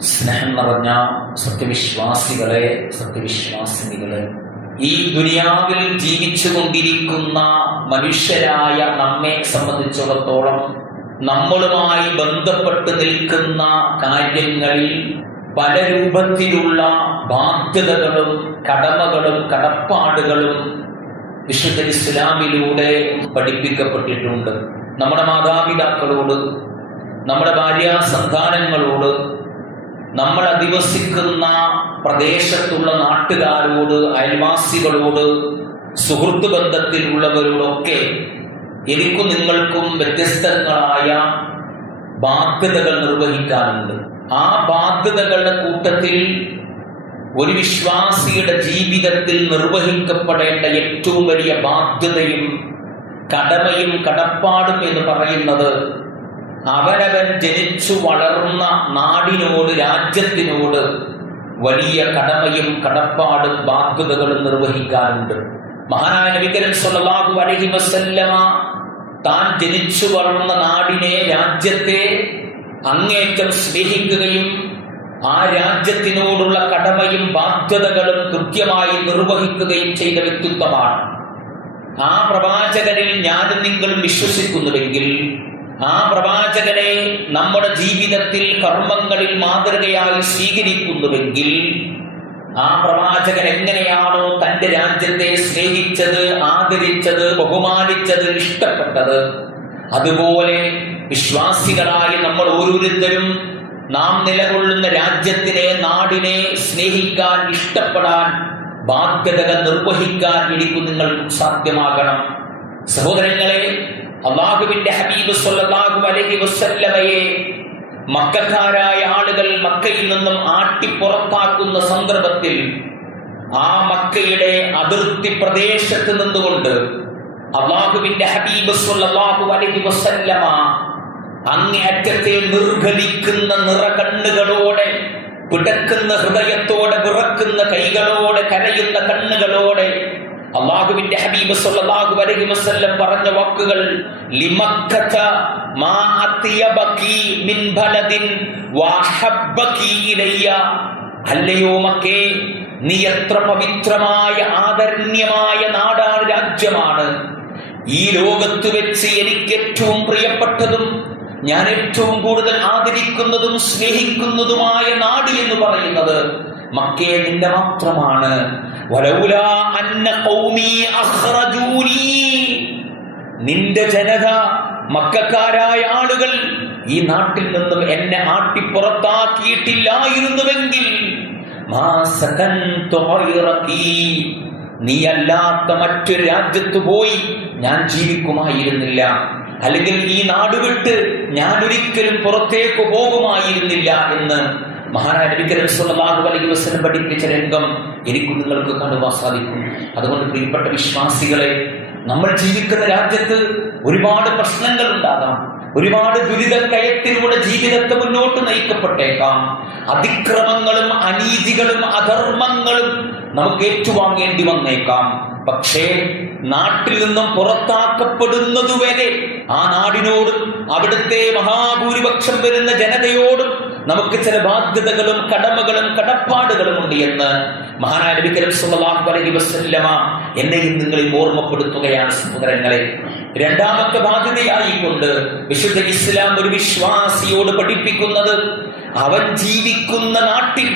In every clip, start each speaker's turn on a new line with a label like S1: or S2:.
S1: സ്നേഹം നിറഞ്ഞ സത്യവിശ്വാസികളെ സത്യവിശ്വാസിനികളെ. ഈ ദുനിയാവിൽ ജീവിച്ചു കൊണ്ടിരിക്കുന്ന മനുഷ്യരായ നമ്മെ സംബന്ധിച്ചിടത്തോളം നമ്മളുമായി ബന്ധപ്പെട്ട് നിൽക്കുന്ന കാര്യങ്ങളിൽ പല രൂപത്തിലുള്ള ബാധ്യതകളും കടമകളും കടപ്പാടുകളും വിശുദ്ധ ഇസ്ലാമിലൂടെ പഠിപ്പിക്കപ്പെട്ടിട്ടുണ്ട്. നമ്മുടെ മാതാപിതാക്കളോട് നമ്മുടെ ഭാര്യാ സന്താനങ്ങളോട് നമ്മൾ അധിവസിക്കുന്ന പ്രദേശത്തുള്ള നാട്ടുകാരോട് അയൽവാസികളോട് സുഹൃത്ത് ബന്ധത്തിലുള്ളവരോടൊക്കെ എനിക്കും നിങ്ങൾക്കും വ്യത്യസ്തങ്ങളായ ബാധ്യതകൾ നിർവഹിക്കാനുണ്ട്. ആ ബാധ്യതകളുടെ കൂട്ടത്തിൽ ഒരു വിശ്വാസിയുടെ ജീവിതത്തിൽ നിർവഹിക്കപ്പെടേണ്ട ഏറ്റവും വലിയ ബാധ്യതയും കടമയും കടപ്പാടും എന്ന് പറയുന്നത് അവനവൻ ജനിച്ചു വളർന്ന നാടിനോട് രാജ്യത്തിനോട് വലിയ കടമയും കടപ്പാടും ബാധ്യതകളും നിർവഹിക്കാറുണ്ട് മഹാനായ നബികരൻ സല്ലല്ലാഹു അലൈഹി വസല്ലമ താൻ ജനിച്ചു വളർന്ന നാടിനെ രാജ്യത്തെ അങ്ങേറ്റം സ്നേഹിക്കുകയും ആ രാജ്യത്തിനോടുള്ള കടമയും ബാധ്യതകളും കൃത്യമായി നിർവഹിക്കുകയും ചെയ്ത വ്യക്തിത്വമാണ്. ആ പ്രവാചകനിൽ ഞാനും നിങ്ങളും വിശ്വസിക്കുന്നുവെങ്കിൽ ആ പ്രവാചകനെ നമ്മുടെ ജീവിതത്തിൽ കർമ്മങ്ങളിൽ മാതൃകയായി സ്വീകരിക്കുന്നുവെങ്കിൽ ആ പ്രവാചകൻ എങ്ങനെയാണോ തന്റെ രാജ്യത്തെ സ്നേഹിച്ചത് ആദരിച്ചത് ബഹുമാനിച്ചത് ഇഷ്ടപ്പെട്ടത്. അതുപോലെ വിശ്വാസികളായ നമ്മൾ ഓരോരുത്തരും നാം നിലകൊള്ളുന്ന രാജ്യത്തിനെ നാടിനെ സ്നേഹിക്കാൻ ഇഷ്ടപ്പെടാൻ ബാധ്യതകൾ നിർവഹിക്കാൻ എനിക്ക് നിങ്ങൾക്ക് സാധ്യമാകണം. സഹോദരങ്ങളെ അള്ളാഹുവിന്റെ ഹബീബ് സല്ലല്ലാഹു അലൈഹി വസല്ലമയെ മക്കാരായ ആളുകൾ മക്കയിൽ നിന്നും ആട്ടിപ്പുറത്താക്കുന്ന സന്ദർഭത്തിൽ ആ മക്കയുടെ അതിർത്തി പ്രദേശത്ത് നിന്നുകൊണ്ട് അള്ളാഹുവിന്റെ ഹബീബ് സല്ലല്ലാഹു അലൈഹി വസല്ലമ അങ്ങേയറ്റത്തെ നിർഗലിക്കുന്ന നിറകണ്ണുകളോടെ പിടക്കുന്ന ഹൃദയത്തോടെ വിറക്കുന്ന കൈകളോടെ കരയുന്ന കണ്ണുകളോടെ അള്ളാഹുവിന്റെ ഹബീബ് സല്ലല്ലാഹു അലൈഹി വസല്ലം പറഞ്ഞ വാക്കുകൾ ലിമക്കത മാ അത്യബകി മിൻ ബലദിൻ വഹബ്ബകി ഇലയ്യ. അല്ലയോ മക്കേ നീ എത്ര പവിത്രമായ ആദരണീയമായ നാടാണ് രാജ്യമാണ്. ഈ ലോകത്ത് വെച്ച് എനിക്ക് ഏറ്റവും പ്രിയപ്പെട്ടതും ഞാൻ ഏറ്റവും കൂടുതൽ ആദരിക്കുന്നതും സ്നേഹിക്കുന്നതുമായ നാട് എന്ന് പറയുന്നത് മക്കേ നിന്റെ മാത്രമാണ് നിന്റെ ജനത മക്കാരായ ആളുകൾ ഈ നാട്ടിൽ നിന്നും എന്നെ ആട്ടിപ്പുറത്താക്കിയിട്ടില്ലായിരുന്നുവെങ്കിൽ. നീയല്ലാത്ത മറ്റൊരു രാജ്യത്ത് പോയി ഞാൻ ജീവിക്കുമായിരുന്നില്ല. അല്ലെങ്കിൽ ഈ നാട് വിട്ട് ഞാൻ ഒരിക്കലും പുറത്തേക്ക് പോകുമായിരുന്നില്ല എന്ന് മഹാനായ നബി കരീം സല്ലല്ലാഹു അലൈഹി പഠിപ്പിച്ച രംഗം എനിക്കും നിങ്ങൾക്ക് കാണുവാൻ സാധിക്കും. അതുകൊണ്ട് പ്രിയപ്പെട്ട വിശ്വാസികളെ നമ്മൾ ജീവിക്കുന്ന രാജ്യത്ത് ഒരുപാട് പ്രശ്നങ്ങൾ ഉണ്ടാകാം. ഒരുപാട് ദുരിത കയത്തിലൂടെ ജീവിതത്തെ മുന്നോട്ട് നയിക്കപ്പെട്ടേക്കാം. അതിക്രമങ്ങളും അനീതികളും അധർമ്മങ്ങളും നമുക്ക് ഏറ്റുവാങ്ങേണ്ടി വന്നേക്കാം. പക്ഷേ നാട്ടിൽ നിന്നും പുറത്താക്കപ്പെടുന്നതുവരെ ആ നാടിനോടും അവിടുത്തെ മഹാഭൂരിപക്ഷം വരുന്ന ജനതയോടും നമുക്ക് ചില ബാധ്യതകളും കടമകളും കടപ്പാടുകളും ഉണ്ട് എന്ന് മഹാനായ നബി കരീം സല്ലല്ലാഹു അലൈഹി വസല്ലമ എന്നെയും നിങ്ങളെയും ഓർമ്മപ്പെടുത്തുകയാണ് സഹോദരങ്ങളെ. രണ്ടാമത്തെ ബാധ്യതയായി കൊണ്ട് വിശുദ്ധ ഇസ്ലാം ഒരു വിശ്വാസിയോട് പഠിപ്പിക്കുന്നത് അവൻ ജീവിക്കുന്ന നാട്ടിൽ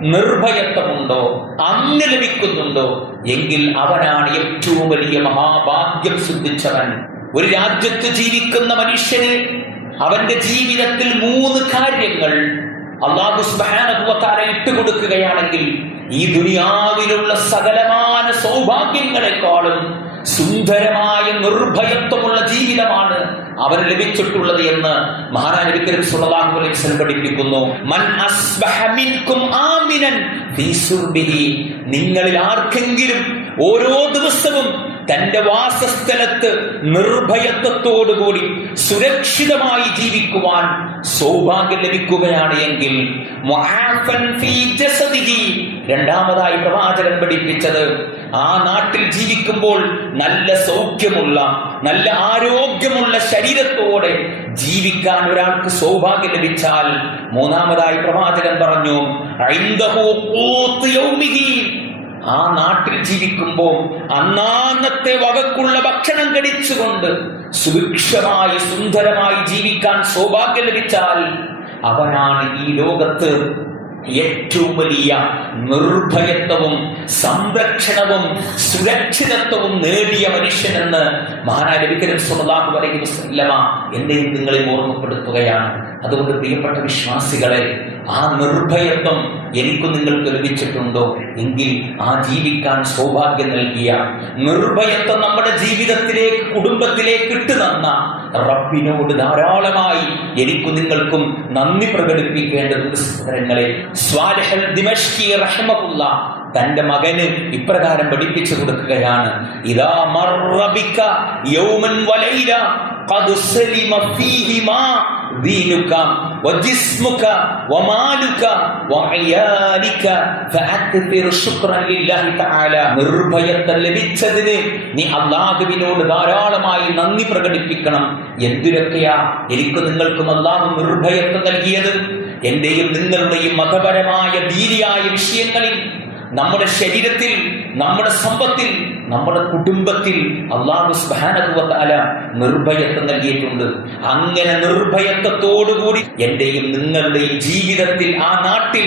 S1: നിർഭയത്വമുണ്ടോ? അന്ന് ലഭിക്കുന്നുണ്ടോ? എങ്കിൽ അവനാണ് ഏറ്റവും വലിയ മഹാഭാഗ്യം സിദ്ധിച്ചവൻ. ഒരു രാജ്യത്ത് ജീവിക്കുന്ന മനുഷ്യന് അവന്റെ ജീവിതത്തിൽ മൂന്ന് കാര്യങ്ങൾ അള്ളാഹു സുബാനുഭവത്താര ഇട്ടുകൊടുക്കുകയാണെങ്കിൽ ഈ ദുനിയാവിലുള്ള സകലമാന സൗഭാഗ്യങ്ങളെക്കാളും സുന്ദരമായ നിർഭയത്വമുള്ള ജീവിതമാണ് അവന് ലഭിച്ചിട്ടുള്ളത് എന്ന് മഹാനായ നബി കരീം സല്ലല്ലാഹു അലൈഹി വസല്ലം പഠിപ്പിക്കുന്നു. മൻ ആമിനൻ നിങ്ങളിൽ ആർക്കെങ്കിലും ഓരോ ദിവസവും തന്റെ വാസസ്ഥലത്ത് നിർഭയത്വത്തോടുകൂടി സുരക്ഷിതമായി ജീവിക്കുവാൻ സൗഭാഗ്യം ലഭിക്കുകയാണ് എങ്കിൽ രണ്ടാമതായി പ്രവാചകൻ പഠിപ്പിച്ചത് ആ നാട്ടിൽ ജീവിക്കുമ്പോൾ നല്ല സൗഖ്യമുള്ള നല്ല ആരോഗ്യമുള്ള ശരീരത്തോടെ ജീവിക്കാൻ ഒരാൾക്ക് സൗഭാഗ്യം ലഭിച്ചാൽ മൂന്നാമതായി പ്രവാചകൻ പറഞ്ഞു. ആ നാട്ടിൽ ജീവിക്കുമ്പോൾ അന്നാന്നത്തെ വകക്കുള്ള ഭക്ഷണം കഴിച്ചുകൊണ്ട് സുഭിക്ഷമായി സുന്ദരമായി ജീവിക്കാൻ സൗഭാഗ്യം ലഭിച്ചാൽ അവനാണ് ഈ ലോകത്ത് ഏറ്റവും വലിയ നിർഭയത്വവും സംരക്ഷണവും സുരക്ഷിതത്വവും നേടിയ മനുഷ്യനെന്ന് മഹാനായ നബിക്കരം പറയുന്ന അലൈഹി വസല്ലമ എന്നെയും നിങ്ങളെ ഓർമ്മപ്പെടുത്തുകയാണ്. അതുകൊണ്ട് പ്രിയപ്പെട്ട വിശ്വാസികളെ ആ നിർഭയത്വം എനിക്ക് നിങ്ങൾക്ക് ലഭിച്ചിട്ടുണ്ടോ? എങ്കിൽ ആ ജീവിക്കാൻ സൗഭാഗ്യം നൽകിയ നിർഭയത്വം നമ്മുടെ ജീവിതത്തിലേക്ക് കുടുംബത്തിലേക്ക് ഇട്ടു തന്ന റബ്ബിനോട് ധാരാളമായി എനിക്കും നിങ്ങൾക്കും നന്ദി സ്വാലിഹൽ ദിമഷ്കി തന്റെ മകന് ഇപ്രകാരം പഠിപ്പിച്ചു കൊടുക്കുകയാണ്. ഇതാ യൗമൻ വലൈല ഖദ് സലിമ ഫീഹിമാ ദീനുക വജിസ്മുക വമാലുക വഅയാലിക ഫഅക്തിർ ശുക്രൻ ലില്ലാഹി തആല. നിർഭയത്വം ലഭിച്ചതിന് നീ അള്ളാഹുവിനോട് ധാരാളമായി നന്ദി പ്രകടിപ്പിക്കണം. എന്തിനൊക്കെയാ എനിക്ക് നിങ്ങൾക്കും അള്ളാഹു നിർഭയത്വം നൽകിയത്? എന്റെയും നിങ്ങളുടെയും മതപരമായ ധീരിയായ വിഷയങ്ങളിൽ നമ്മുടെ ശരീരത്തിൽ നമ്മുടെ സമ്പത്തിൽ നമ്മുടെ കുടുംബത്തിൽ അള്ളാഹു സ്ബാനകുവല നിർഭയത്വം നൽകിയിട്ടുണ്ട് അങ്ങനെ നിർഭയത്വത്തോടുകൂടി എന്റെയും നിങ്ങളുടെയും ജീവിതത്തിൽ ആ നാട്ടിൽ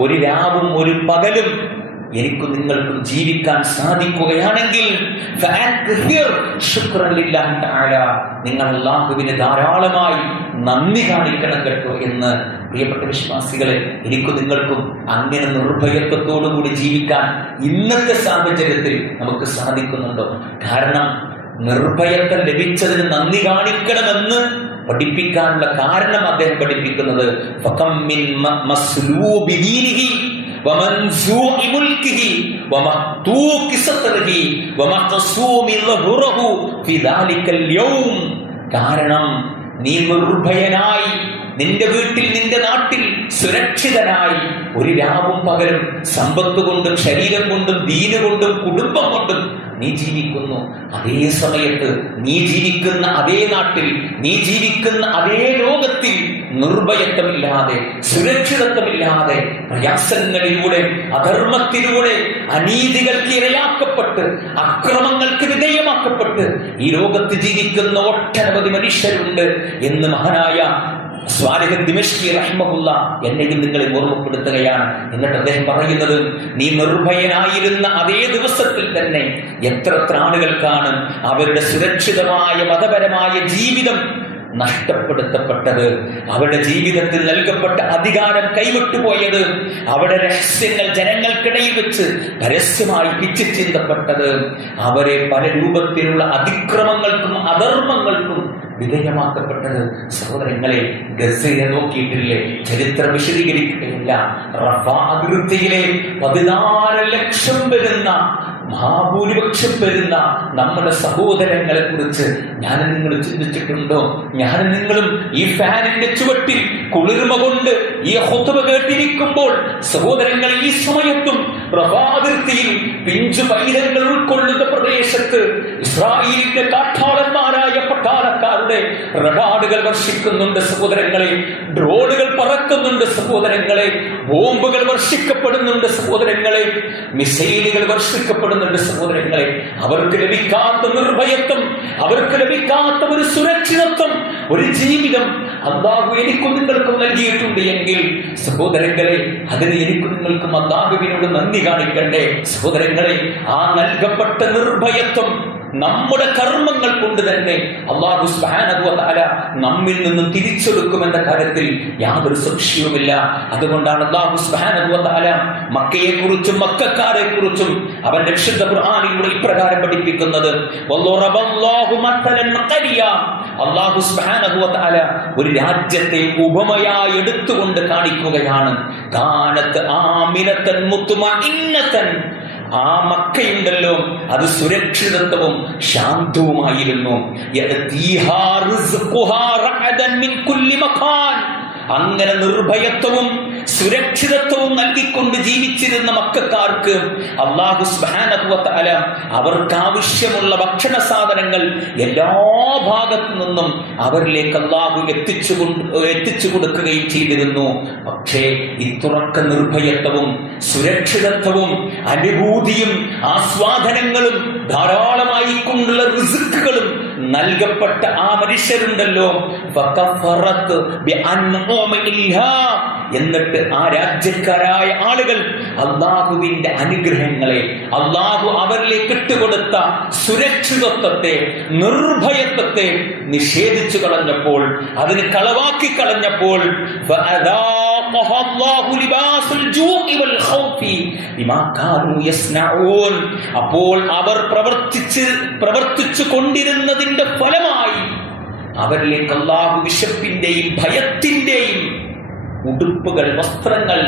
S1: ഒരു രാവും ഒരു പകലും എനിക്കും നിങ്ങൾക്കും ജീവിക്കാൻ സാധിക്കുകയാണെങ്കിൽ. നിങ്ങൾ അള്ളാഹുവിന് ധാരാളമായി നന്ദി കാണിക്കണം കേട്ടോ എന്ന് പ്രിയപ്പെട്ട വിശ്വാസികളെ എനിക്കും നിങ്ങൾക്കും അങ്ങനെ നിർഭയത്വത്തോടുകൂടി ജീവിക്കാൻ ഇന്നത്തെ സാഹചര്യത്തിൽ നമുക്ക് സാധിക്കുന്നുണ്ടോ? കാരണം നിർഭയത്വം ലഭിച്ചതിന് നന്ദി കാണിക്കണമെന്ന് പഠിപ്പിക്കാനുള്ള കാരണം അദ്ദേഹം പഠിപ്പിക്കുന്നത്. കാരണം നീ നിർഭയനായി നിന്റെ വീട്ടിൽ നിന്റെ നാട്ടിൽ സുരക്ഷിതനായി ഒരു രാവും പകലും സമ്പത്ത് കൊണ്ടും ശരീരം കൊണ്ടും ദീന് കൊണ്ടും കുടുംബം കൊണ്ടും നീ ജീവിക്കുന്നു. അതേ സമയത്ത് നീ ജീവിക്കുന്ന അതേ നാട്ടിൽ നീ ജീവിക്കുന്ന അതേ ലോകത്തിൽ നിർഭയത്വമില്ലാതെ സുരക്ഷിതത്വമില്ലാതെ പ്രയാസങ്ങളിലൂടെ അധർമ്മത്തിലൂടെ അനീതികൾക്ക് ഇരയാക്കപ്പെട്ട് അക്രമങ്ങൾക്ക് വിധേയമാക്കപ്പെട്ട് ഈ ലോകത്ത് ജീവിക്കുന്ന ഒട്ടനവധി മനുഷ്യരുണ്ട് എന്ന് മഹാനായ സ്വാലിഹ ദിമിഷ്കി റഹ്മഹുല്ല എന്നെയും നിങ്ങളെ ഓർമ്മപ്പെടുത്തുകയാണ് എന്നിട്ട് അദ്ദേഹം പറയുന്നത് നീ നിർഭയനായിരുന്ന അതേ ദിവസത്തിൽ തന്നെ എത്ര ത്രാണുകൾക്കാണ് അവരുടെ സുരക്ഷിതമായ മതപരമായ ജീവിതം നഷ്ടപ്പെടുത്തപ്പെട്ടത്. അവരുടെ ജീവിതത്തിൽ നൽകപ്പെട്ട അധികാരം കൈവിട്ടുപോയത് അവരുടെ രഹസ്യങ്ങൾ ജനങ്ങൾക്കിടയിൽ വെച്ച് പരസ്യമായി പിച്ചു ചിന്തപ്പെട്ടത് അവരെ പല രൂപത്തിലുള്ള അതിക്രമങ്ങൾക്കും അധർമ്മങ്ങൾക്കും വിധേയമാക്കപ്പെട്ടത് സഹോദരങ്ങളെ ഗസയെ നോക്കിയിട്ടില്ലേ? ചരിത്ര വിശദീകരിക്കുകയില്ല റഫാ പതിനാല് ലക്ഷം വരുന്ന മഹാഭൂരിപക്ഷം വരുന്ന നമ്മുടെ സഹോദരങ്ങളെ കുറിച്ച് ഞാൻ നിങ്ങൾ ചിന്തിച്ചിട്ടുണ്ടോ? ഞാൻ നിങ്ങളും ഈ ഫാനിന്റെ ചുവട്ടിൽ കുളിർമ കൊണ്ട് ഈ ഹൊത്തുവ കേട്ടിരിക്കുമ്പോൾ സഹോദരങ്ങൾ ഈ സമയത്തും പ്രഭാതിർത്തിയിൽ പിഞ്ചു പൈതങ്ങൾ ഉൾക്കൊള്ളുന്ന പ്രദേശത്ത് ഇസ്രായേലിന്റെ കാട്ടാളന്മാരായ പട്ടാളക്കാരുടെ റഡാടുകൾ വർഷിക്കുന്നുണ്ട് സഹോദരങ്ങളെ. ഡ്രോണുകൾ പറക്കുന്നുണ്ട് സഹോദരങ്ങളെ ബോംബുകൾ വർഷിക്കപ്പെടുന്നുണ്ട് സഹോദരങ്ങളെ മിസൈലുകൾ വർഷിക്കപ്പെടുന്നുണ്ട് സഹോദരങ്ങളെ. അവർക്ക് ലഭിക്കാത്ത നിർഭയത്വം അവർക്ക് ലഭിക്കാത്ത ഒരു സുരക്ഷിതത്വം ഒരു ജീവിതം അള്ളാഹു എനിക്കും നിങ്ങൾക്കും നൽകിയിട്ടുണ്ട് എങ്കിൽ സഹോദരങ്ങളെ അതിന് എനിക്കും നിങ്ങൾക്കും അള്ളാഹുവിനോട് നന്ദി കാണിക്കണ്ടേ? സഹോദരങ്ങളെ ആ നൽകപ്പെട്ട നിർഭയത്വം നമ്മുടെ കർമ്മങ്ങൾ കൊണ്ട് തന്നെ അള്ളാഹു സുബ്ഹാനഹു തആല നമ്മിൽ നിന്ന് തിരിച്ചെടുക്കുമെന്ന കാര്യത്തിൽ യാതൊരു സംശയവുമില്ല. അതുകൊണ്ടാണ് അള്ളാഹു സുബ്ഹാനഹു തആല മക്കയെ കുറിച്ചും മക്കാരെ കുറിച്ചും അവൻ രക്ഷിത ഖുർആനിലൂടെ ഇപ്രകാരം പഠിപ്പിക്കുന്നത്. അള്ളാഹു തആല ഒരു രാജ്യത്തെ ഉപമയായി എടുത്തുകൊണ്ട് കാണിക്കുകയാണ്. കാനത്ത് ആമിനത്തൻ മുത്തുമഇന്നത്തൻ ആ മക്കയുണ്ടല്ലോ. അത് സുരക്ഷിതത്വവും ശാന്തവുമായിരുന്നു. അങ്ങനെ നിർഭയത്വവും സുരക്ഷിതത്വവും നൽകിക്കൊണ്ട് ജീവിച്ചിരുന്ന മക്കാർക്ക് അള്ളാഹു സ്മഹാനത്വത്തല അവർക്ക് ആവശ്യമുള്ള ഭക്ഷണ സാധനങ്ങൾ എല്ലാ ഭാഗത്തു നിന്നും അവരിലേക്ക് അള്ളാഹു എത്തിച്ചു എത്തിച്ചു കൊടുക്കുകയും ചെയ്തിരുന്നു പക്ഷേ ഇത്തുറക്ക നിർഭയത്വവും സുരക്ഷിതത്വവും അനുഭൂതിയും ആസ്വാദനങ്ങളും ധാരാളമായി കൊണ്ടുള്ള റിസുക്കുകളും നൽകപ്പെട്ട ആ മനുഷ്യരുണ്ടല്ലോ. എന്നിട്ട് ആ രാജ്യക്കാരായ ആളുകൾ അള്ളാഹുവിന്റെ അനുഗ്രഹങ്ങളെ അള്ളാഹു അവരിലേക്ക് ഇട്ടുകൊടുത്ത സുരക്ഷിതത്വത്തെ നിർഭയത്വത്തെ നിഷേധിച്ചു കളഞ്ഞപ്പോൾ അതിന് കളവാക്കി കളഞ്ഞപ്പോൾ അപ്പോൾ അവർ പ്രവർത്തിച്ച് പ്രവർത്തിച്ചു കൊണ്ടിരുന്നതിന്റെ ഫലമായി അവരിലേക്ക് അള്ളാഹു വിശപ്പിന്റെയും ഭയത്തിന്റെയും ഉടുപ്പുകൾ വസ്ത്രങ്ങൾ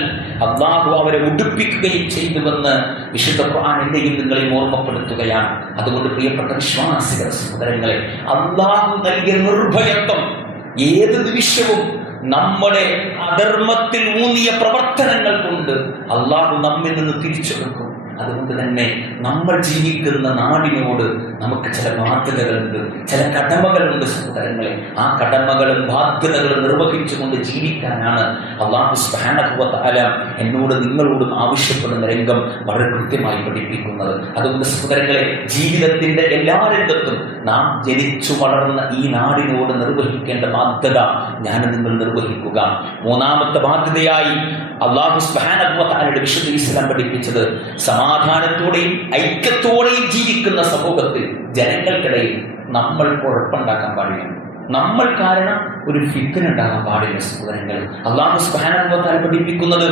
S1: അള്ളാഹു അവരെ ഉടുപ്പിക്കുകയും ചെയ്തുവെന്ന് വിശുദ്ധ ഖുർആൻ എന്റെയും നിങ്ങളെ ഓർമ്മപ്പെടുത്തുകയാണ്. അതുകൊണ്ട് പ്രിയപ്പെട്ട വിശ്വാസികൾ സഹോദരങ്ങളെ അള്ളാഹു നൽകിയ നിർഭയത്വം ഏത് നിമിഷവും നമ്മുടെ അധർമ്മത്തിൽ ഊന്നിയ പ്രവർത്തനങ്ങൾ കൊണ്ട് അള്ളാഹു നമ്മിൽ നിന്ന് തിരിച്ചെടുക്കും അതുകൊണ്ട് തന്നെ നമ്മൾ ജീവിക്കുന്ന നാടിനോട് നമുക്ക് ചില ബാധ്യതകളുണ്ട് ചില കടമകളുണ്ട് സഹോദരങ്ങളെ. ആ കടമകളും ബാധ്യതകളും നിർവഹിച്ചുകൊണ്ട് ജീവിക്കാനാണ് അള്ളാഹു സ്പാനഭവത്താല എന്നോട് നിങ്ങളോടും ആവശ്യപ്പെടുന്ന രംഗം വളരെ കൃത്യമായി പഠിപ്പിക്കുന്നത്. അതുകൊണ്ട് സഹോദരങ്ങളെ ജീവിതത്തിന്റെ എല്ലാ രംഗത്തും നാം ജനിച്ചു വളർന്ന ഈ നാടിനോട് നിർവഹിക്കേണ്ട ബാധ്യത ഞാൻ നിങ്ങൾ നിർവഹിക്കുക. മൂന്നാമത്തെ ബാധ്യതയായി അള്ളാഹു സ്ബാനയുടെ വിശുദ്ധ ഇസ്ലാം പഠിപ്പിച്ചത് സമാധാനത്തോടെയും ഐക്യത്തോടെയും ജീവിക്കുന്ന സമൂഹത്തിൽ ജനങ്ങൾക്കിടയിൽ നമ്മൾ കുഴപ്പമുണ്ടാക്കാൻ പാടില്ല നമ്മൾ കാരണം ഒരു ഫിത്തിന് ഉണ്ടാകാൻ പാടില്ല സഹോദരങ്ങൾ അള്ളാഹു സ്ബാനത്താൽ പഠിപ്പിക്കുന്നത്.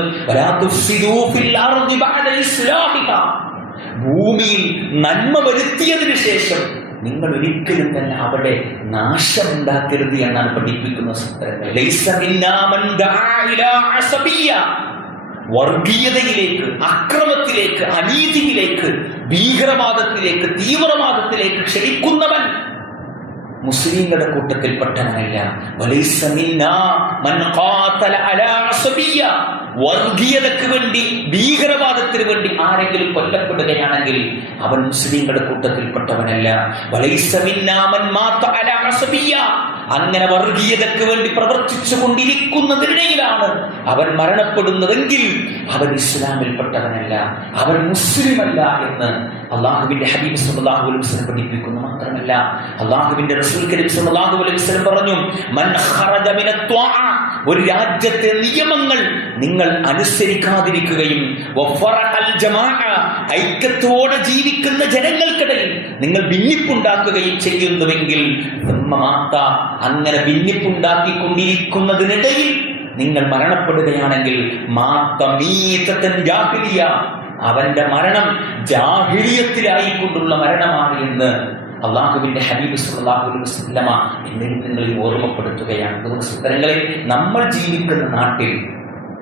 S1: ഭൂമിയിൽ നന്മ വരുത്തിയതിനു ശേഷം നിങ്ങൾ ഒരിക്കലും തന്നെ അവിടെ നാശം ഉണ്ടാക്കരുത് എന്നാണ് പഠിപ്പിക്കുന്ന. വർഗീയതയിലേക്ക് അക്രമത്തിലേക്ക് അനീതിയിലേക്ക് ഭീകരവാദത്തിലേക്ക് തീവ്രവാദത്തിലേക്ക് ക്ഷണിക്കുന്നവൻ മുസ്ലിങ്ങളുടെ കൂട്ടത്തിൽപ്പെട്ടവനല്ല. വർഗീയതയ്ക്ക് വേണ്ടി ഭീകരവാദത്തിന് വേണ്ടി ആരെങ്കിലും കൊല്ലപ്പെടുകയാണെങ്കിൽ അവൻ മുസ്ലിങ്ങളുടെ കൂട്ടത്തിൽപ്പെട്ടവനല്ല. അങ്ങനെ വർഗീയതയ്ക്ക് വേണ്ടി പ്രവർത്തിച്ചു കൊണ്ടിരിക്കുന്നതിനിടയിലാണ് അവൻ മരണപ്പെടുന്നതെങ്കിൽ അവൻ ഇസ്ലാമിൽപ്പെട്ടവനല്ല അവൻ മുസ്ലിമല്ല എന്ന് അള്ളാഹുവിന്റെ ഹബീബ് വസല്ലം പഠിപ്പിക്കുന്നു മാത്രമല്ല അള്ളാഹുവിന്റെ റസൂൽ കരീം സല്ലല്ലാഹു അലൈഹി വസല്ലം പറഞ്ഞു മൻ ഖറജ മിന ഒരു രാജ്യത്തെ നിയമങ്ങൾ നിങ്ങൾ അനുസരിക്കാതിരിക്കുകയും ഐക്യത്തോടെ ജീവിക്കുന്ന ജനങ്ങൾക്കിടയിൽ നിങ്ങൾ ഭിന്നിപ്പുണ്ടാക്കുകയും ചെയ്യുന്നുവെങ്കിൽ അങ്ങനെ ഭിന്നിപ്പുണ്ടാക്കിക്കൊണ്ടിരിക്കുന്നതിനിടയിൽ നിങ്ങൾ മരണപ്പെടുകയാണെങ്കിൽ അവന്റെ മരണം ജാഹിലിയത്തിലായിക്കൊണ്ടുള്ള മരണമാണ് എന്ന് അള്ളാഹുവിന്റെ ഹബീബ് സല്ലല്ലാഹു അലൈഹി വസല്ലമ എന്നിൽ നിങ്ങളിൽ ഓർമ്മപ്പെടുത്തുകയാണ്. അതുകൊണ്ട് സുഹൃത്തുക്കളെ നമ്മൾ ജീവിക്കുന്ന നാട്ടിൽ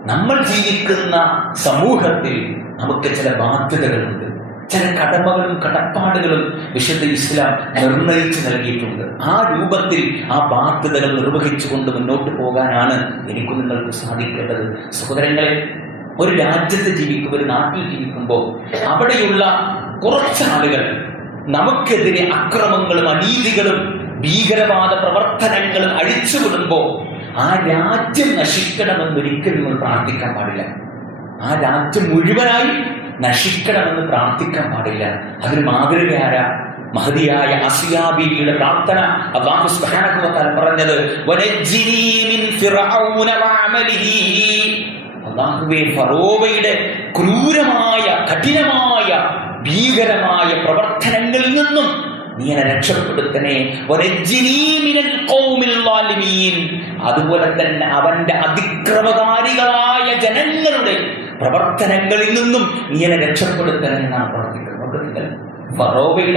S1: നമ്മൾ ജീവിക്കുന്ന സമൂഹത്തിൽ നമുക്ക് ചില ബാധ്യതകളുണ്ട്. ചില കടമകളും കടപ്പാടുകളും വിശുദ്ധ ഇസ്ലാം നിർണയിച്ചു നൽകിയിട്ടുണ്ട്. ആ രൂപത്തിൽ ആ ബാധ്യതകൾ നിർവഹിച്ചുകൊണ്ട് മുന്നോട്ട് പോകാനാണ് എനിക്ക് നിങ്ങൾക്ക് സാധിക്കേണ്ടത്. സഹോദരങ്ങളെ ഒരു രാജ്യത്ത് ജീവിക്കുമ്പോൾ ഒരു നാട്ടിൽ ജീവിക്കുമ്പോൾ അവിടെയുള്ള കുറച്ച് ആളുകൾ നമുക്കെതിരെ അക്രമങ്ങളും അനീതികളും ഭീകരവാദ പ്രവർത്തനങ്ങളും അഴിച്ചുവിടുമ്പോൾ ആ രാജ്യം നശിക്കണമെന്ന് ഒരിക്കലും നമ്മൾ പ്രാർത്ഥിക്കാൻ പാടില്ല. ആ രാജ്യം മുഴുവനായി നശിക്കണമെന്ന് പ്രാർത്ഥിക്കാൻ പാടില്ല. അതിന് മാതൃകയാര മഹതിയായ അസിയാബിയുടെ പ്രാർത്ഥന അള്ളാഹു സുബ്ഹാനഹു വ തആല പറഞ്ഞത് വനജ്ജിനി ഫിർഔന ഫറോവയുടെ ക്രൂരമായ കഠിനമായ ഭീകരമായ പ്രവർത്തനങ്ങളിൽ നിന്നും നീ എന്നെ രക്ഷപ്പെടുത്തണേ. അതുപോലെ തന്നെ അവന്റെ അതിക്രമകാരികളായ ജനങ്ങളുടെ പ്രവർത്തനങ്ങളിൽ നിന്നും നീ എന്നെ രക്ഷപ്പെടുത്തണേ എന്നാണ്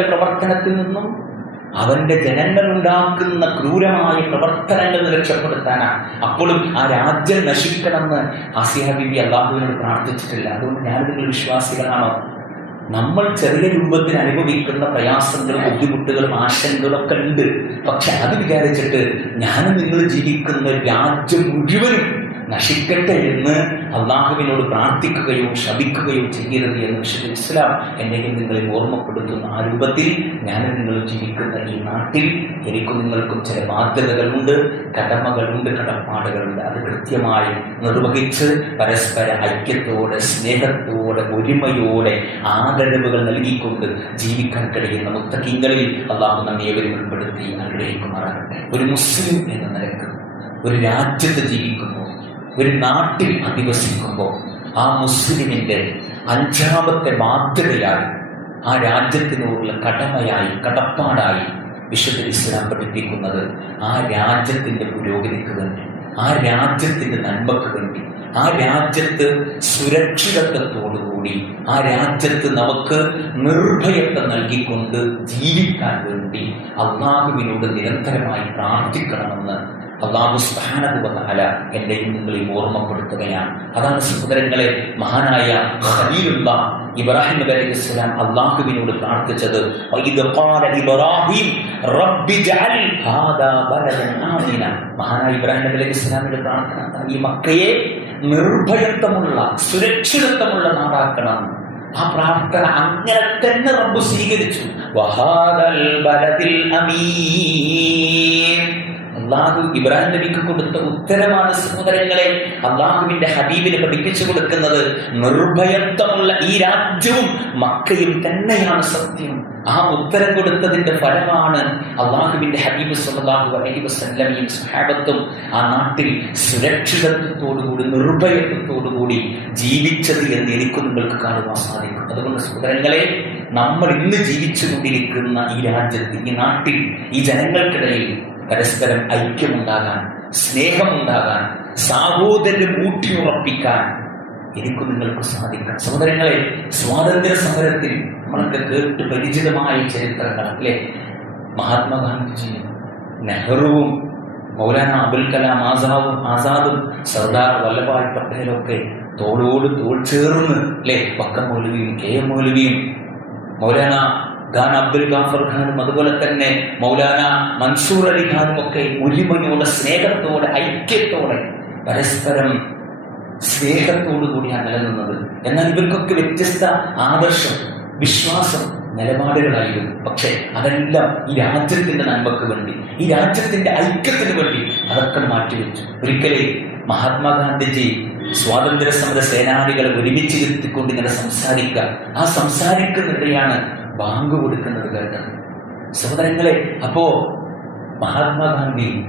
S1: പ്രവർത്തനത്തിൽ നിന്നും അവന്റെ ജനങ്ങൾ ഉണ്ടാക്കുന്ന ക്രൂരമായ പ്രവർത്തനങ്ങൾ രക്ഷപ്പെടുത്താനാണ്. അപ്പോഴും ആ രാജ്യം നശിക്കണമെന്ന് അസിഹബിബി ബിബി അള്ളാഹുവിനോട് പ്രാർത്ഥിച്ചിട്ടില്ല. അതുകൊണ്ട് ഞാൻ നിങ്ങൾ വിശ്വാസികളാണോ? നമ്മൾ ചെറിയ രൂപത്തിൽ അനുഭവിക്കുന്ന പ്രയാസങ്ങളും ബുദ്ധിമുട്ടുകളും ആശങ്കകളൊക്കെ ഉണ്ട്. പക്ഷെ അത് വിചാരിച്ചിട്ട് ഞാൻ നിങ്ങൾ ജീവിക്കുന്ന രാജ്യം മുഴുവനും നശിക്കട്ടെ എന്ന് അള്ളാഹുവിനോട് പ്രാർത്ഥിക്കുകയോ ശപിക്കുകയോ ചെയ്യരുത് എന്ന് വിശുദ്ധ ഇസ്ലാം എന്നെയും നിങ്ങളെ ഓർമ്മപ്പെടുത്തുന്ന ആ രൂപത്തിൽ ഞാൻ നിങ്ങൾ ജീവിക്കുന്ന ഈ നാട്ടിൽ എനിക്കും നിങ്ങൾക്കും ചില ബാധ്യതകളുണ്ട് കടമകളുണ്ട് കടപ്പാടുകളുണ്ട്. അത് കൃത്യമായി നിർവഹിച്ച് പരസ്പര ഐക്യത്തോടെ സ്നേഹത്തോടെ ഒരുമയോടെ ആദരവുകൾ നൽകിക്കൊണ്ട് ജീവിക്കാൻ കഴിയുന്ന മുത്തക്കിങ്ങളിൽ അള്ളാഹു നമ്മെ ഏവരും ഉൾപ്പെടുത്തി അനുഗ്രഹിക്കുമാറാകട്ടെ. ഒരു മുസ്ലിം എന്ന നിലയ്ക്ക് ഒരു രാജ്യത്ത് ജീവിക്കുമ്പോൾ ഒരു നാട്ടിൽ അധിവസിക്കുമ്പോൾ ആ മുസ്ലിമിന്റെ അഞ്ചാമത്തെ മാതൃകയായി ആ രാജ്യത്തിനോടുള്ള കടമയായി കടപ്പാടായി വിശുദ്ധ ഇസ്ലാം പഠിപ്പിക്കുന്നത് ആ രാജ്യത്തിന്റെ പുരോഗതിക്ക് വേണ്ടി ആ രാജ്യത്തിന്റെ നന്മക്ക് വേണ്ടി ആ രാജ്യത്ത് സുരക്ഷിതത്വത്തോടുകൂടി ആ രാജ്യത്ത് നമുക്ക് നിർഭയത്വം നൽകിക്കൊണ്ട് ജീവിക്കാൻ വേണ്ടി അള്ളാഹുവിനോട് നിരന്തരമായി പ്രാർത്ഥിക്കണമെന്ന് അള്ളാഹു സ്ഥാനതുവതാല എന്റെയും നിങ്ങളെയും ഓർമ്മപ്പെടുത്തുകയാണ്. അതാണ് സഹോദരങ്ങളെ മഹാനായ ഖലീലുള്ള ഇബ്രാഹിം നബി അലൈഹി സ്വലാം അള്ളാഹുവിനോട് പ്രാർത്ഥിച്ചത് ഇബ്രാഹിം റബ്ബി ജഅൽ ഹാദാ ബലദൻ ആമിന. മഹാനായ ഇബ്രാഹിം നബി അലൈഹി സ്വലാമിന്റെ പ്രാർത്ഥന ഈ മക്കയെ നിർഭയത്വമുള്ള സുരക്ഷിതത്വമുള്ള നാടാക്കണം. ആ പ്രാർത്ഥന അങ്ങനെ തന്നെ റബ്ബ് സ്വീകരിച്ചു. വഹാദൽ ബലദിൽ അമീൻ. അള്ളാഹു ഇബ്രാഹിം നബിക്ക് കൊടുത്ത ഉത്തരമാണ് സഹോദരങ്ങളെ അള്ളാഹുവിന്റെ ഹബീബിന് പഠിപ്പിച്ചു കൊടുക്കുന്നത് നിർഭയത്വമുള്ള ഈ രാജ്യവും മക്കയും തന്നെയാണ് സത്യം. ആ ഉത്തരം കൊടുത്തതിന്റെ ഫലമാണ് അള്ളാഹുവിന്റെ ഹബീബ് സല്ലല്ലാഹു അലൈഹി സല്ലമിയും സ്വഹാബത്തും ആ നാട്ടിൽ സുരക്ഷിതത്വത്തോടുകൂടി നിർഭയത്വത്തോടുകൂടി ജീവിച്ചത് എന്ന് എനിക്ക് നിങ്ങൾക്ക് കാണുവാൻ സാധിക്കും. അതുകൊണ്ട് സഹോദരങ്ങളെ നമ്മൾ ഇന്ന് ജീവിച്ചുകൊണ്ടിരിക്കുന്ന ഈ രാജ്യത്ത് ഈ നാട്ടിൽ ഈ ജനങ്ങൾക്കിടയിൽ പരസ്പരം ഐക്യമുണ്ടാകാൻ സ്നേഹമുണ്ടാകാൻ സാഹോദര്യം ഊട്ടിയുറപ്പിക്കാൻ എനിക്ക് നിങ്ങൾക്ക് സാധിക്കാം സഹോദരങ്ങളെ സ്വാതന്ത്ര്യ സമരത്തിൽ നമ്മളൊക്കെ കേട്ട് പരിചിതമായ ചരിത്രങ്ങൾ അല്ലെ? മഹാത്മാഗാന്ധിജിയും നെഹ്റുവും മൗലാന അബുൽ കലാം ആസാദും ആസാദും സർദാർ വല്ലഭായ് പട്ടേലൊക്കെ തോളോട് തോൾ ചേർന്ന് അല്ലെ? പക്കം മൗലവിയും കെ എം മൗലവിയും മൗലാന ഖാൻ അബ്ദുൽ ഗാഫർ ഖാനും അതുപോലെ തന്നെ മൗലാന മൻസൂർ അലി ഖാനും ഒക്കെ ഒരുമയോടെ സ്നേഹത്തോടെ ഐക്യത്തോടെ പരസ്പരം സ്നേഹത്തോടുകൂടിയാണ് നിലനിന്നത്. എന്നാൽ ഇവർക്കൊക്കെ വ്യത്യസ്ത ആദർശം വിശ്വാസം നിലപാടുകളായിരുന്നു. പക്ഷേ അതെല്ലാം ഈ രാജ്യത്തിന്റെ നന്മക്ക് വേണ്ടി ഈ രാജ്യത്തിന്റെ ഐക്യത്തിന് വേണ്ടി അതൊക്കെ മാറ്റിവെച്ചു. ഒരിക്കലേ മഹാത്മാഗാന്ധിജി സ്വാതന്ത്ര്യ സമര സേനാനികളെ ഒരുമിച്ച് ഇരുത്തിക്കൊണ്ട് ഇങ്ങനെ സംസാരിക്കുക. ആ സംസാരിക്കുന്നിടെയാണ് ബാങ്ക് കൊടുക്കുന്നത് കേട്ടത് സഹോദരങ്ങളെ അപ്പോ മഹാത്മാഗാന്ധി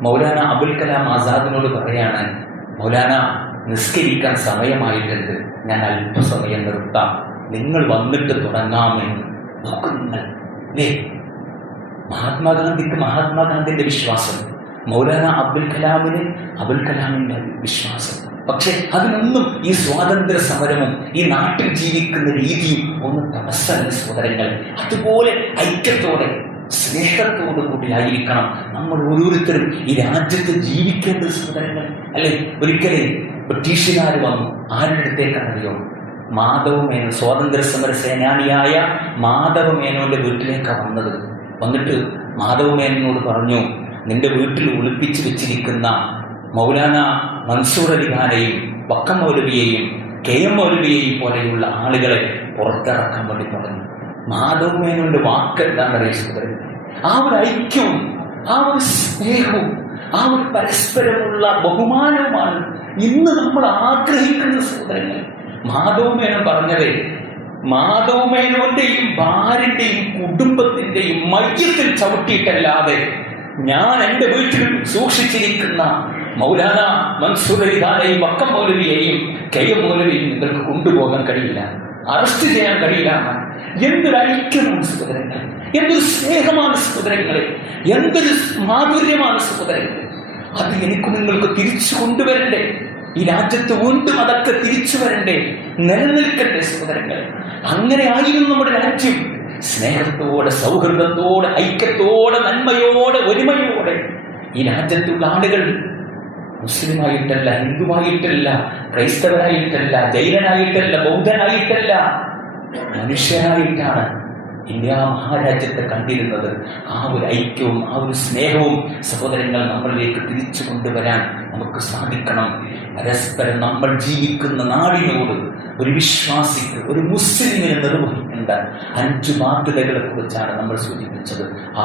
S1: മൗലാന അബുൽ കലാം ആസാദിനോട് പറയാണ് മൗലാന നിസ്കരിക്കാൻ സമയമായിട്ടുണ്ട്. ഞാൻ അല്പസമയം നിർത്താം. നിങ്ങൾ വന്നിട്ട് തുടങ്ങാമെന്ന് നോക്കൂ മഹാത്മാഗാന്ധിക്ക് മഹാത്മാഗാന്ധിന്റെ വിശ്വാസം മൗലാന അബ്ദുൽ കലാമിന് അബുൽ കലാമിന്റെ വിശ്വാസം. പക്ഷെ അതിനൊന്നും ഈ സ്വാതന്ത്ര്യ സമരവും ഈ നാട്ടിൽ ജീവിക്കുന്ന രീതിയും ഒന്ന് തടസ്സമല്ല സഹോദരങ്ങൾ. അതുപോലെ ഐക്യത്തോടെ സ്നേഹത്തോടു കൂടി ആയിരിക്കണം നമ്മൾ ഓരോരുത്തരും ഈ രാജ്യത്ത് ജീവിക്കേണ്ട സഹോദരങ്ങൾ. അല്ലെ? ഒരിക്കലേ ബ്രിട്ടീഷുകാർ വന്നു. ആരുടെ മാധവ മേനോ സ്വാതന്ത്ര്യ സമര സേനാനിയായ മാധവ മേനോന്റെ വീട്ടിലേക്കാണ് വന്നത്. വന്നിട്ട് മാധവ മേനോട് പറഞ്ഞു നിന്റെ വീട്ടിൽ ഒളിപ്പിച്ചു വെച്ചിരിക്കുന്ന മൗലാന മൻസൂർ അലിഖാനെയും വക്കം മൗലവിയെയും കെ എം മൗലവിയെയും പോലെയുള്ള ആളുകളെ പുറത്തിറക്കാൻ വേണ്ടി പറഞ്ഞു മാധവ് മേനോന്റെ വാക്ക് എന്താണെന്നറിയ ആ ഒരു ഐക്യവും ആ ഒരു സ്നേഹവും ആ ഒരു പരസ്പരമുള്ള ബഹുമാനവുമാണ് ഇന്ന് നമ്മൾ ആഗ്രഹിക്കുന്ന സഹോദരങ്ങൾ മാധവ് മേനോൻ പറഞ്ഞത് മാധവ് മേനോന്റെയും ഭാര്യന്റെയും കുടുംബത്തിന്റെയും മയ്യത്തിൽ ചവിട്ടിയിട്ടല്ലാതെ ഞാൻ എന്റെ വീട്ടിൽ സൂക്ഷിച്ചിരിക്കുന്ന മൗലാന മൻസൂർ അലിഖാനെയും വക്കം മൗലവിയെയും കെ എം മൗലവിയും നിങ്ങൾക്ക് കൊണ്ടുപോകാൻ കഴിയില്ല. അറസ്റ്റ് ചെയ്യാൻ കഴിയില്ല. എന്തൊരു ഐക്യമാണ് സഹോദരങ്ങൾ എന്തൊരു സ്നേഹമാണ് സഹോദരങ്ങളെ എന്തൊരു മാധുര്യമാണ് സഹോദരങ്ങൾ അത് എനിക്ക് നിങ്ങൾക്ക് തിരിച്ചു കൊണ്ടുവരണ്ടേ? ഈ രാജ്യത്ത് വീണ്ടും അതൊക്കെ തിരിച്ചു വരണ്ടേ? നിലനിൽക്കട്ടെ സഹോദരങ്ങളെ അങ്ങനെ ആയിരുന്നു നമ്മുടെ രാജ്യം. സ്നേഹത്തോടെ സൗഹൃദത്തോടെ ഐക്യത്തോടെ നന്മയോടെ ഒരുമയോടെ ഈ രാജ്യത്തുള്ള ആളുകൾ മുസ്ലിമായിട്ടല്ല ഹിന്ദുവായിട്ടല്ല ക്രൈസ്തവനായിട്ടല്ല ജൈനനായിട്ടല്ല ബൗദ്ധനായിട്ടല്ല മനുഷ്യനായിട്ടാണ് ഇന്ത്യ മഹാരാജ്യത്തെ കണ്ടിരുന്നത്. ആ ഒരു ഐക്യവും ആ ഒരു സ്നേഹവും സഹോദരങ്ങൾ നമ്മളിലേക്ക് തിരിച്ചു കൊണ്ടുവരാൻ നമുക്ക് സാധിക്കണം പരസ്പരം നമ്മൾ ജീവിക്കുന്ന നാടിനോട് ഒരു വിശ്വാസിക്ക് ഒരു മുസ്ലിമിനെ നിർവഹിക്കേണ്ട അഞ്ച് ബാധ്യതകളെ കുറിച്ചാണ് നമ്മൾ സൂചിപ്പിച്ചത്. ആ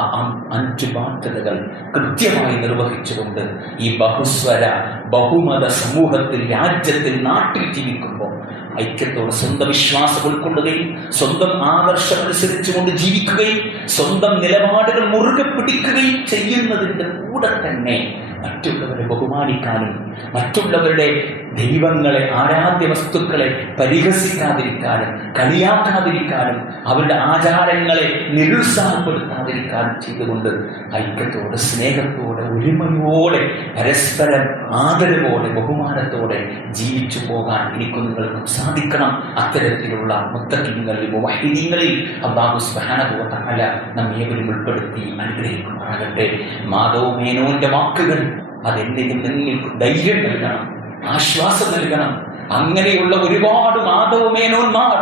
S1: അഞ്ചു ബാധ്യതകൾ കൃത്യമായി നിർവഹിച്ചുകൊണ്ട് ഈ ബഹുസ്വര ബഹുമത സമൂഹത്തിൽ രാജ്യത്തിൽ നാട്ടിൽ ജീവിക്കുമ്പോൾ ഐക്യത്തോടെ സ്വന്തം വിശ്വാസം ഉൾക്കൊള്ളുകയും സ്വന്തം ആദർശം അനുസരിച്ചുകൊണ്ട് ജീവിക്കുകയും സ്വന്തം നിലപാടുകൾ മുറുകെ പിടിക്കുകയും ചെയ്യുന്നതിന്റെ കൂടെ തന്നെ മറ്റുള്ളവരെ ബഹുമാനിക്കാനും മറ്റുള്ളവരുടെ ദൈവങ്ങളെ ആരാധ്യ വസ്തുക്കളെ പരിഹസിക്കാതിരിക്കാനും കളിയാക്കാതിരിക്കാനും അവരുടെ ആചാരങ്ങളെ നിരുത്സാഹപ്പെടുത്താതിരിക്കാനും ചെയ്തുകൊണ്ട് ഐക്യത്തോടെ സ്നേഹത്തോടെ ഒരുമയോടെ പരസ്പരം ആദരവോടെ ബഹുമാനത്തോടെ ജീവിച്ചു പോകാൻ എനിക്കും നിങ്ങൾക്കും സാധിക്കണം. അത്തരത്തിലുള്ള മുത്തക്കിങ്ങളിൽ വൈദ്യങ്ങളിൽ അബ്ബാബു സ്മഹാനബോധമല്ല നമ്മേവരും ഉൾപ്പെടുത്തി അനുഗ്രഹിക്കുമാറാകട്ടെ. മാധവ് മേനോന്റെ വാക്കുകൾ അതെന്തെങ്കിലും നിങ്ങൾക്ക് ധൈര്യം നൽകണം ആശ്വാസം നൽകണം അങ്ങനെയുള്ള ഒരുപാട് മാധവമേനോന്മാർ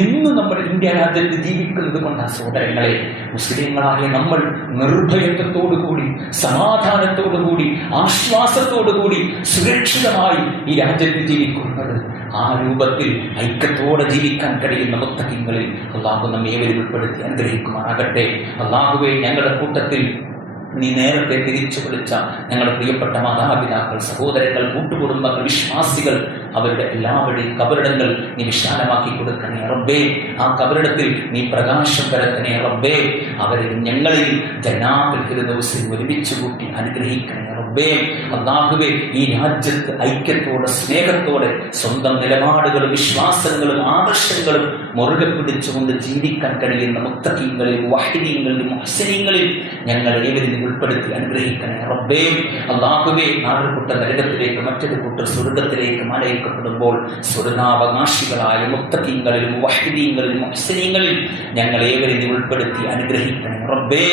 S1: ഇന്ന് നമ്മുടെ ഇന്ത്യ രാജ്യത്ത് ജീവിക്കുന്നത് കൊണ്ട് സഹോദരങ്ങളെ. മുസ്ലിങ്ങളായ നമ്മൾ നിർഭയത്വത്തോടുകൂടി സമാധാനത്തോടുകൂടി ആശ്വാസത്തോടുകൂടി സുരക്ഷിതമായി ഈ രാജ്യത്ത് ജീവിക്കുന്നത്. ആ രൂപത്തിൽ ഐക്യത്തോടെ ജീവിക്കാൻ കഴിയുന്ന മുത്തക്കിങ്ങളിൽ അള്ളാഹു നമ്മെ ഏവരും ഉൾപ്പെടുത്തി അനുഗ്രഹിക്കുമാറാകട്ടെ. അള്ളാഹുവെ ഞങ്ങളുടെ കൂട്ടത്തിൽ നീ നേരത്തെ തിരിച്ചു വിളിച്ച ഞങ്ങളുടെ പ്രിയപ്പെട്ട മാതാപിതാക്കൾ സഹോദരങ്ങൾ കൂട്ടുകുടുംബങ്ങൾ വിശ്വാസികൾ അവരുടെ എല്ലാവരുടെയും കബറിടങ്ങൾ നീ വിശാലമാക്കി കൊടുക്കണേ റബ്ബേ. ആ കബറിടത്തിൽ നീ പ്രകാശം പരത്തണേ റബ്ബേ. അവരെ ഞങ്ങളിൽ ജനാഗ്രഹിത ദിവസം ഒരുമിച്ച് കൂട്ടി അനുഗ്രഹിക്കണേ റബ്ബേ അള്ളാഹുവേ ഈ രാജ്യത്ത് ഐക്യത്തോടെ സ്നേഹത്തോടെ സ്വന്തം നിലപാടുകളും വിശ്വാസങ്ങളും ആദർശങ്ങളും മുറുകെ പിടിച്ചുകൊണ്ട് ജീവിക്കാൻ കഴിയുന്ന മുത്തക്കീങ്ങളിൽ വാഹിദീങ്ങളിൽ മുഹസനീങ്ങളിൽ ഞങ്ങൾ ഏവരും ഉൾപ്പെടുത്തി അനുഗ്രഹിക്കണേ. റബ്ബേ അള്ളാഹുവേ നാല് കൂട്ട നരകത്തിലേക്ക് മറ്റൊരു കൂട്ടർ സ്വർഗത്തിലേക്ക് മലയിക്കപ്പെടുമ്പോൾ സ്വർഗാവകാശികളായ മുത്തക്കീങ്ങളിലും വാഹിദീങ്ങളിലും മുഹസനീങ്ങളിൽ ഞങ്ങൾ ഏവരും ഉൾപ്പെടുത്തി അനുഗ്രഹിക്കണേ. റബ്ബേ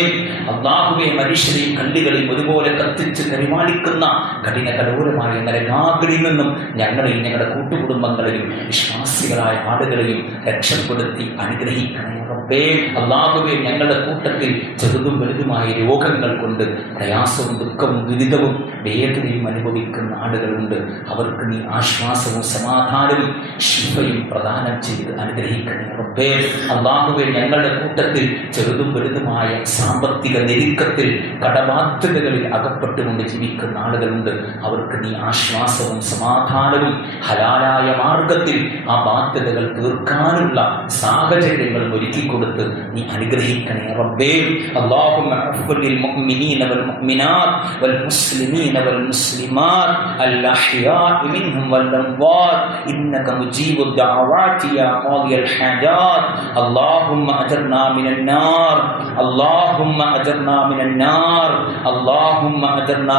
S1: അള്ളാഹുവെ മനുഷ്യരെയും കല്ലുകളെയും ഒരുപോലെ കത്തിച്ച് പരിപാലിക്കുന്ന കഠിന കഠോരമായ നരകാകളിൽ നിന്നും ഞങ്ങളെയും ഞങ്ങളുടെ കൂട്ടുകുടുംബങ്ങളെയും വിശ്വാസികളായ ആളുകളെയും രക്ഷപ്പെടുത്തി അനുഗ്രഹിക്കണേ റബ്ബേ. അള്ളാഹുവെ ഞങ്ങളുടെ കൂട്ടത്തിൽ ചെറുതും വലുതുമായ രോഗങ്ങൾ കൊണ്ട് പ്രയാസവും ദുഃഖവും ദുരിതവും വേദനയും അനുഭവിക്കുന്ന ആളുകളുണ്ട്. അവർക്ക് നീ ആശ്വാസവും സമാധാനവും ശിവയും പ്രദാനം ചെയ്ത് അനുഗ്രഹിക്കണേ റബ്ബേ. അള്ളാഹുവെ ഞങ്ങളുടെ കൂട്ടത്തിൽ ചെറുതും വലുതുമായ സാമ്പത്തിക ഞെരുക്കത്തിൽ കടബാധ്യതകളിൽ അകപ്പെട്ടുകൊണ്ട് ജീവിക്കുന്ന ആളുകളുണ്ട് അവർക്ക് നീ ആശ്വാസവും സമാധാനവും ഹലാലായ മാർഗത്തിൽ ആ ബാധ്യതകൾ തീർക്കാനുള്ള സാഹചര്യങ്ങളും ഒരുക്കി കൊടുത്ത് നീ അനുഗ്രഹിക്കണേ റബ്ബേ اللهم اغفر للمؤمنين والمؤمنات والمسلمين والمسلمات الأحياء منهم والأموات إنك مجيب الدعوات يا قاضي الحاجات اللهم أجرنا من النار اللهم أجرنا من النار اللهم أجرنا